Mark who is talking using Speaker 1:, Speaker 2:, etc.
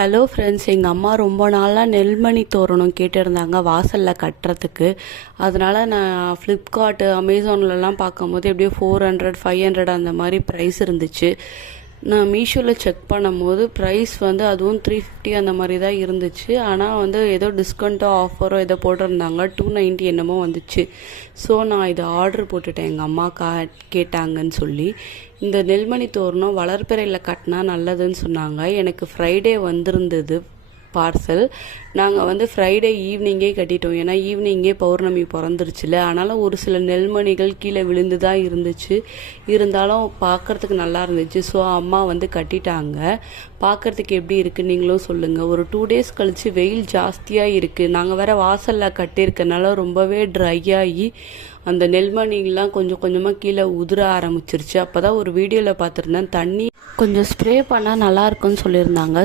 Speaker 1: Hello friends எங்கள் அம்மா ரொம்ப நாளாக நெல்மணி தோரணம் கேட்டிருந்தாங்க வாசலில் கட்டுறதுக்கு. அதனால் நான் ஃப்ளிப்கார்ட்டு அமேசான்லலாம் பார்க்கும்போது எப்படியோ ஃபோர் ஹண்ட்ரட் ஃபைவ் ஹண்ட்ரட் அந்த மாதிரி ப்ரைஸ் இருந்துச்சு. நான் மீஷோவில் செக் பண்ணும்போது ப்ரைஸ் வந்து அதுவும் த்ரீ ஃபிஃப்டி அந்த மாதிரி தான் இருந்துச்சு. ஆனால் வந்து ஏதோ டிஸ்கவுண்ட்டோ ஆஃபரோ ஏதோ போட்டிருந்தாங்க. டூ நைன்ட்டி என்னமோ வந்துச்சு. ஸோ நான் இதை ஆர்டர் போட்டுட்டேன். எங்கள் அம்மா கா கேட்டாங்கன்னு சொல்லி. இந்த நெல்மணி தோரணம் வளர்ப்பிறையில் கட்டினா நல்லதுன்னு சொன்னாங்க. எனக்கு ஃப்ரைடே வந்திருந்தது. பார்சல். நாங்கள் வந்து ஃப்ரைடே ஈவினிங்கே கட்டிட்டோம். ஏன்னா ஈவினிங்கே பௌர்ணமி பிறந்துருச்சுல. அதனால் ஒரு சில நெல்மணிகள் கீழே விழுந்து தான் இருந்துச்சு. இருந்தாலும் பார்க்கறதுக்கு நல்லா இருந்துச்சு. ஸோ அம்மா வந்து கட்டிட்டாங்க. பார்க்கறதுக்கு எப்படி இருக்குது நீங்களும் சொல்லுங்கள் ஒரு டூ டேஸ் கழித்து வெயில் ஜாஸ்தியாக இருக்குது நாங்கள் வேறு வாசலில் கட்டியிருக்கனால ரொம்பவே ட்ரை ஆகி அந்த நெல்மணிலாம் கொஞ்சம் கொஞ்சமாக கீழே உதிர ஆரம்பிச்சிருச்சு. அப்போ தான் ஒரு வீடியோவில் பார்த்துருந்தேன். தண்ணி கொஞ்சம் ஸ்ப்ரே பண்ணால் நல்லாயிருக்குன்னு சொல்லியிருந்தாங்க.